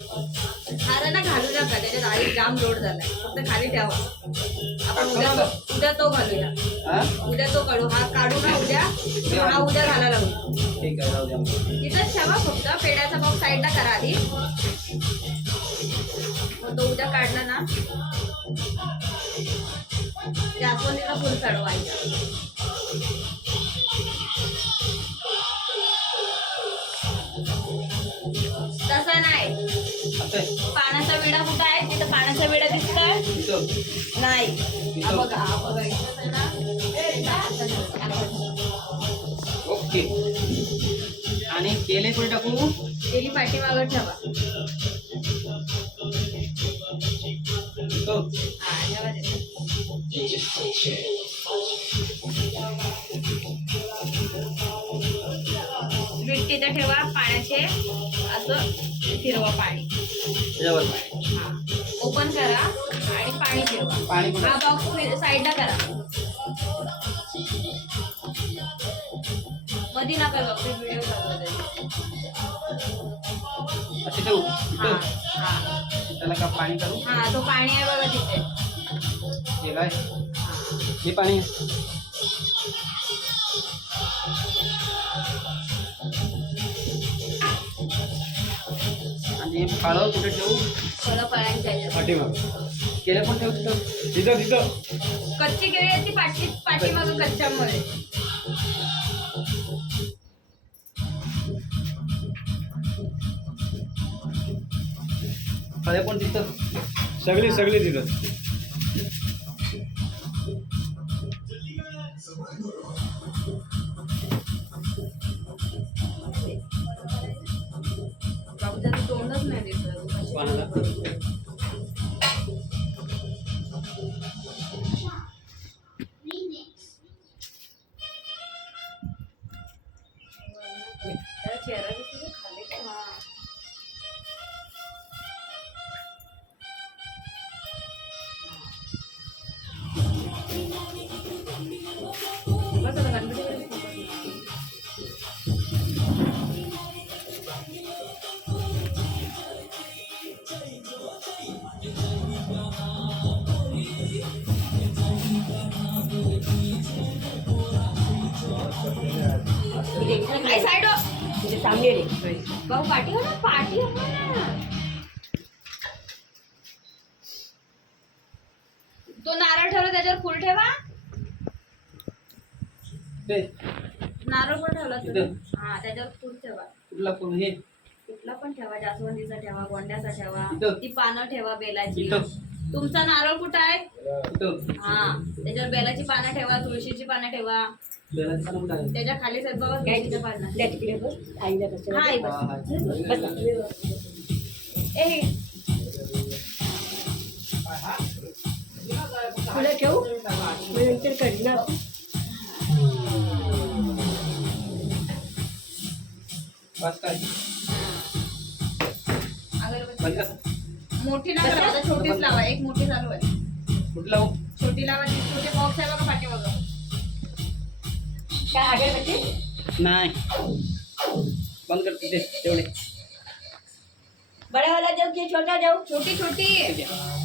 हार ना घालू नका, त्याच्यात आई जाम लोड झालाय, फक्त खाली ठेवा. आपण उद्या तो घालूया. उद्या तो काढू, हा काढू ना उद्या. हा उद्या घालायला लागू. ठीक आहे, राहू द्या. तिथंच ठेवा, फक्त पेड्याचा बॉक्स साईडला करा आधी. मग तो उद्या काढला ना, जास्वंदीचा फुल चढवायचा. तसा नाही, पाण्याचा विडा कुठं आहे? तिथं पाण्याचा विडा दिसतोय नाही. हा बघा, हा बघा ओके. आणि केले कुठे टाकू? तेली पाठीमागं ठेवा. हा ठेवा ते. बीट तिथं ठेवा, पाण्याचे असं फिरवा पाणी. हा ओपन करा आणि पाणी फिरवा. हा बॉक्स साईडला करा, मध्ये नका जाऊ, व्हिडिओ ठेवू. हा त्याला का पाणी करू? हा तो पाणी आहे बघा तिथे. हे काय? हे पाणी. आणि फळं कुठे ठेवू? फळं फळांच्या पाठीमाग. केलं पण ठेवू तिथं. तिथं कच्ची केळी आहे ती पाठीमागं कच्च्यामध्ये. फळे पण तिथं. सगळी तिथं. तोंडच नाही दिसत पाण्याला. चेहरा दिसतो खाली का? बस आता गणपती काय साइड हो सामने रे भाऊ. पाठी हो ना, पाठी हो ना. तो नारळ ठेवला त्याच्यावर फुल ठेवा. नारळ पण ठेवला तुम्ही. हा त्याच्यावर फुल ठेवा. कुठला फुल? हे कुठला पण ठेवा, जास्वंदीचा ठेवा, गोंड्याचा ठेवा, इथं. ती पानं ठेवा बेलाची. इथं. तुमचा नारळ कुठं आहे? इथं. हा त्याच्यावर बेलाची पानं ठेवा, तुळशीची पानं ठेवा. बेलाचं पानं कुठं आहे? त्याच्या खाली सद्भाव तुळशीच्या पानं. त्या तिकडे बस. आईला बस. हा आई हा, बस. हा. ए पुढे ठेवू मग नंतर कढ ना. बस काय? अगरबत्ती बंद कर. मोठी नका लावा, छोटीच लावा. एक मोठी चालू आहे. कुठला लावू? छोटी लावा, ती छोटे बॉक्स आहे बघा पाठीमागं. काय अगरबत्ती? नाही, बंद कर तिथे तेवढे. बड़ा वाला जाऊ की छोटा जाऊ? छोटी छोटी. ठीक आहे.